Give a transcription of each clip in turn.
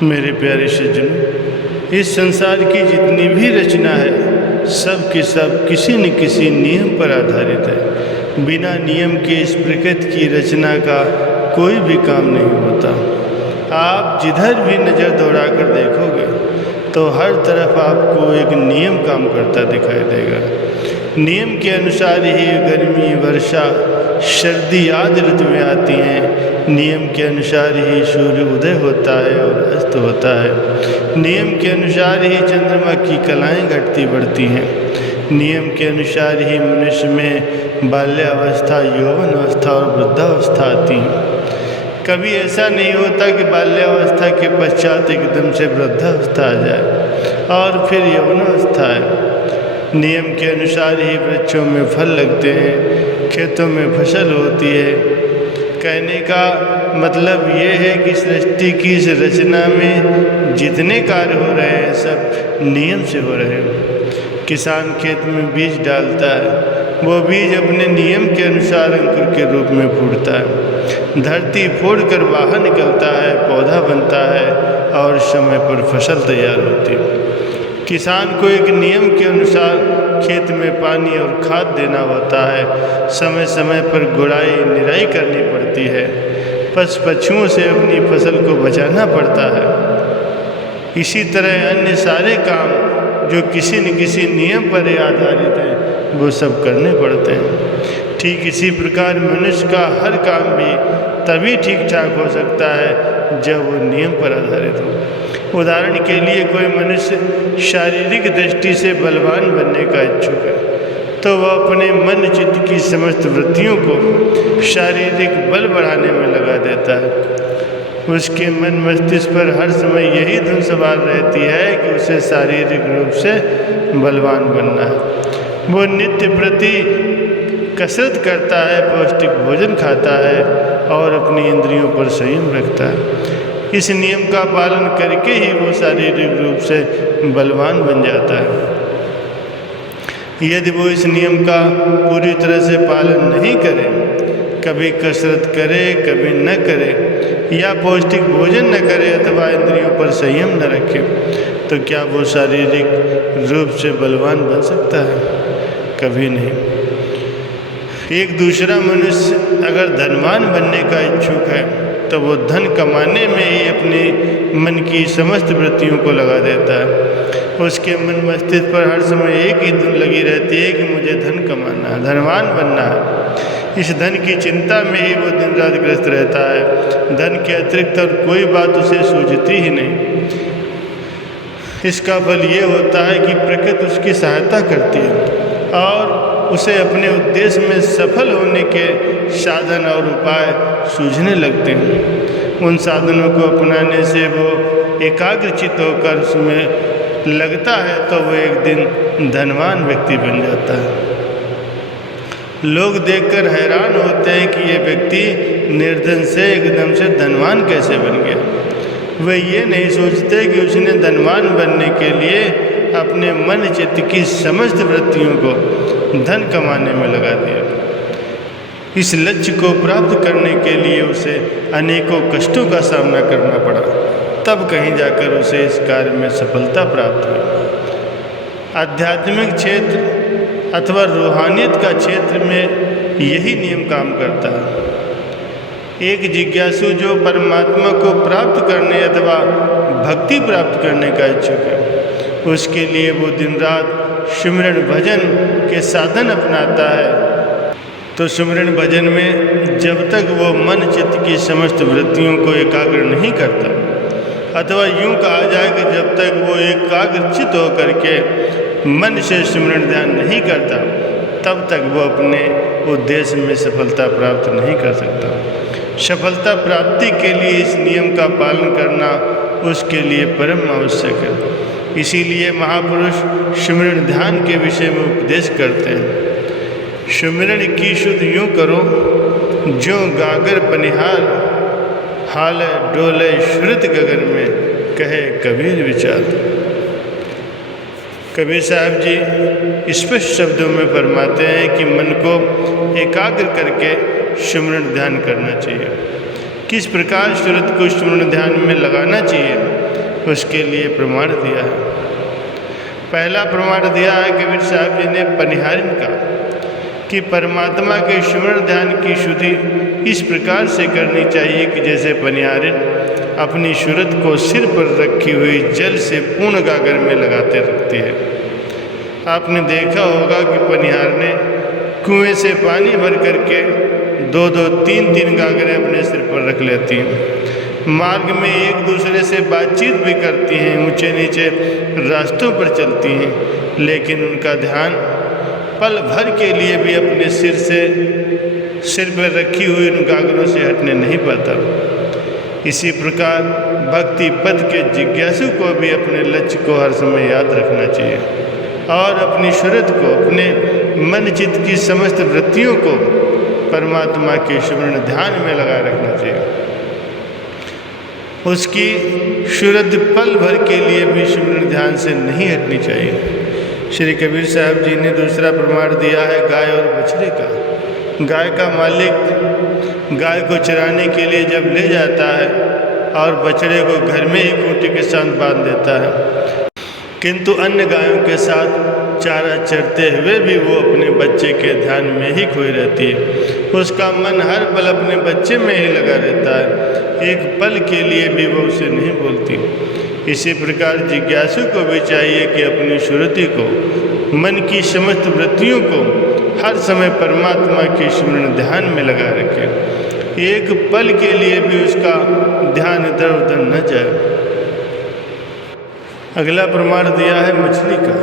मेरे प्यारे सज्जनों, इस संसार की जितनी भी रचना है सब की सब किसी न किसी नियम पर आधारित है। बिना नियम के इस प्रकृति की रचना का कोई भी काम नहीं होता। आप जिधर भी नज़र दौड़ा कर देखोगे तो हर तरफ आपको एक नियम काम करता दिखाई देगा। नियम के अनुसार ही गर्मी, वर्षा, सर्दी आदि ऋतुएं आती हैं। नियम के अनुसार ही सूर्य उदय होता है और अस्त होता है। नियम के अनुसार ही चंद्रमा की कलाएं घटती बढ़ती हैं। नियम के अनुसार ही मनुष्य में बाल्यावस्था, यौवन अवस्था और वृद्धावस्था आती हैं। कभी ऐसा नहीं होता कि बाल्यावस्था के पश्चात एकदम से वृद्धावस्था आ जाए और फिर यौवनावस्था है। नियम के अनुसार ही वृक्षों में फल लगते हैं, खेतों में फसल होती है। कहने का मतलब ये है कि सृष्टि की इस रचना में जितने कार्य हो रहे हैं सब नियम से हो रहे हैं। किसान खेत में बीज डालता है, वो बीज अपने नियम के अनुसार अंकुर के रूप में फूटता है। धरती फोड़कर बाहर निकलता है, पौधा बनता है और समय पर फसल तैयार होती है। किसान को एक नियम के अनुसार खेत में पानी और खाद देना होता है। समय समय पर गुड़ाई निराई करनी पड़ती है। पशु पक्षियों से अपनी फसल को बचाना पड़ता है। इसी तरह अन्य सारे काम जो किसी न किसी नियम पर आधारित हैं वो सब करने पड़ते हैं। ठीक इसी प्रकार मनुष्य का हर काम भी तभी ठीक ठाक हो सकता है जब वो नियम पर आधारित हो। उदाहरण के लिए कोई मनुष्य शारीरिक दृष्टि से बलवान बनने का इच्छुक है तो वह अपने मन चित्त की समस्त वृत्तियों को शारीरिक बल बढ़ाने में लगा देता है। उसके मन मस्तिष्क पर हर समय यही धुन सवार रहती है कि उसे शारीरिक रूप से बलवान बनना है। वो नित्य प्रति कसरत करता है, पौष्टिक भोजन खाता है और अपनी इंद्रियों पर संयम रखता है। इस नियम का पालन करके ही वो शारीरिक रूप से बलवान बन जाता है। यदि वो इस नियम का पूरी तरह से पालन नहीं करे, कभी कसरत करे कभी न करे या पौष्टिक भोजन न करे अथवा इंद्रियों पर संयम न रखे तो क्या वो शारीरिक रूप से बलवान बन सकता है? कभी नहीं। एक दूसरा मनुष्य अगर धनवान बनने का इच्छुक है तो वो धन कमाने में ही अपनी मन की समस्त वृत्तियों को लगा देता है। उसके मन मस्तिष्क पर हर समय एक ही धुन लगी रहती है कि मुझे धन कमाना है, धनवान बनना है। इस धन की चिंता में ही वो दिन रात ग्रस्त रहता है। धन के अतिरिक्त और कोई बात उसे सूझती ही नहीं। इसका फल ये होता है कि प्रकृति उसकी सहायता करती है और उसे अपने उद्देश्य में सफल होने के साधन और उपाय सूझने लगते हैं। उन साधनों को अपनाने से वो एकाग्रचित्त होकर उसमें लगता है तो वो एक दिन धनवान व्यक्ति बन जाता है। लोग देखकर हैरान होते हैं कि ये व्यक्ति निर्धन से एकदम से धनवान कैसे बन गया। वे ये नहीं सोचते कि उसने धनवान बनने के लिए अपने मन चित्त की समस्त वृत्तियों को धन कमाने में लगा दिया। इस लक्ष्य को प्राप्त करने के लिए उसे अनेकों कष्टों का सामना करना पड़ा, तब कहीं जाकर उसे इस कार्य में सफलता प्राप्त हुई। आध्यात्मिक क्षेत्र अथवा रूहानियत का क्षेत्र में यही नियम काम करता है। एक जिज्ञासु जो परमात्मा को प्राप्त करने अथवा भक्ति प्राप्त करने का इच्छुक है, उसके लिए वो दिन रात सुमिरन भजन के साधन अपनाता है। तो सुमिरन भजन में जब तक वो मन चित्त की समस्त वृत्तियों को एकाग्र नहीं करता अथवा यूं कहा जाए कि जब तक वो एकाग्रचित होकर के मन से सुमिरन ध्यान नहीं करता तब तक वो अपने उद्देश्य में सफलता प्राप्त नहीं कर सकता। सफलता प्राप्ति के लिए इस नियम का पालन करना उसके लिए परम आवश्यक है। इसीलिए महापुरुष सुमिरन ध्यान के विषय में उपदेश करते हैं। सुमिरन की शुद्ध यूँ करो जो गागर पनिहार, हाल डोले श्रुत गगन में कहे कबीर विचार। कबीर साहब जी स्पष्ट शब्दों में फरमाते हैं कि मन को एकाग्र करके सुमिरन ध्यान करना चाहिए। किस प्रकार सूरत को सुमिरन ध्यान में लगाना चाहिए उसके लिए प्रमाण दिया है। पहला प्रमाण दिया है कबीर साहब जी ने पनिहारिन का कि परमात्मा के स्मरण ध्यान की शुद्धि इस प्रकार से करनी चाहिए कि जैसे पनिहारिन अपनी सूरत को सिर पर रखी हुई जल से पूर्ण गागर में लगाते रखती है। आपने देखा होगा कि पनिहारने कुएं से पानी भर करके 2-2, 3-3 गागरें अपने सिर पर रख लेती हैं। मार्ग में एक दूसरे से बातचीत भी करती हैं, ऊंचे नीचे रास्तों पर चलती हैं, लेकिन उनका ध्यान पल भर के लिए भी अपने सिर पर रखी हुई उन गागरों से हटने नहीं पाता। इसी प्रकार भक्ति पथ के जिज्ञासु को भी अपने लक्ष्य को हर समय याद रखना चाहिए और अपनी सूरत को, अपने मन चित्त की समस्त वृत्तियों को परमात्मा के स्मरण ध्यान में लगा रखना चाहिए। उसकी सूरत पल भर के लिए भी स्मरण ध्यान से नहीं हटनी चाहिए। श्री कबीर साहब जी ने दूसरा प्रमाण दिया है गाय और बछड़े का। गाय का मालिक गाय को चराने के लिए जब ले जाता है और बछड़े को घर में ही खूंटी के साथ बांध देता है, किंतु अन्य गायों के साथ चारा चरते हुए भी वो अपने बच्चे के ध्यान में ही खोई रहती है। उसका मन हर पल अपने बच्चे में ही लगा रहता है, एक पल के लिए भी वो उसे नहीं बोलती। इसी प्रकार जिज्ञासु को भी चाहिए कि अपनी सुरति को, मन की समस्त वृत्तियों को हर समय परमात्मा के स्मरण ध्यान में लगा रखे, एक पल के लिए भी उसका ध्यान इधर उधर न जाए। अगला प्रमाण दिया है मछली का।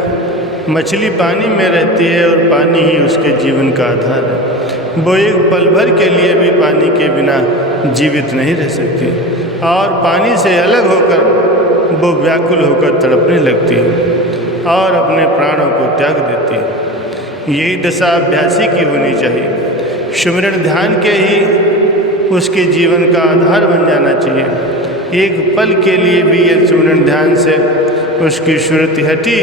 मछली पानी में रहती है और पानी ही उसके जीवन का आधार है। वो एक पल भर के लिए भी पानी के बिना जीवित नहीं रह सकती और पानी से अलग होकर वो व्याकुल होकर तड़पने लगती है और अपने प्राणों को त्याग देती है। यही दशा अभ्यासी की होनी चाहिए। स्मरण ध्यान के ही उसके जीवन का आधार बन जाना चाहिए। एक पल के लिए भी ये स्मरण ध्यान से उसकी सुरति हटी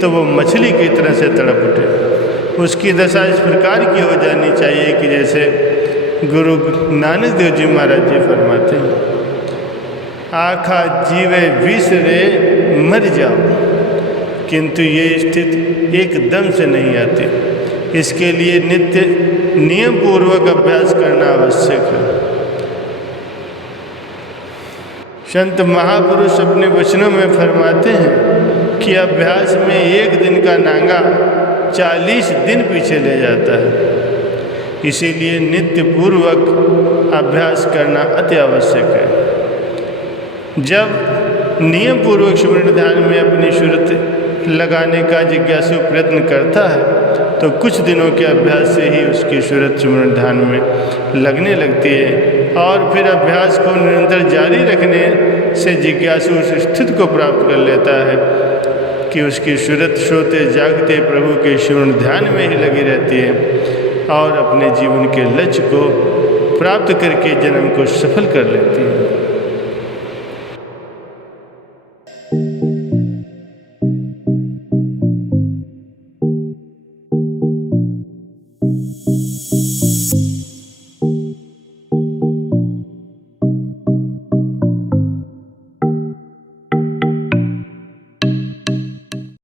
तो वो मछली की तरह से तड़प उठे। उसकी दशा इस प्रकार की हो जानी चाहिए कि जैसे गुरु नानक देव जी महाराज जी फरमाते हैं, आखा जीवे विसरे मर जाओ, किंतु ये स्थिति एकदम से नहीं आती। इसके लिए नित्य नियम पूर्वक अभ्यास करना आवश्यक है। संत महापुरुष अपने वचनों में फरमाते हैं कि अभ्यास में एक दिन का नांगा 40 दिन पीछे ले जाता है। इसीलिए नित्य पूर्वक अभ्यास करना अति आवश्यक है। जब नियम पूर्वक स्मरण ध्यान में अपनी सूरत लगाने का जिज्ञासु प्रयत्न करता है तो कुछ दिनों के अभ्यास से ही उसकी सूरत स्मरण ध्यान में लगने लगती है और फिर अभ्यास को निरंतर जारी रखने से जिज्ञासु उस स्थिति को प्राप्त कर लेता है कि उसकी सूरत सोते जागते प्रभु के स्मरण ध्यान में ही लगी रहती है और अपने जीवन के लक्ष्य को प्राप्त करके जन्म को सफल कर लेती है।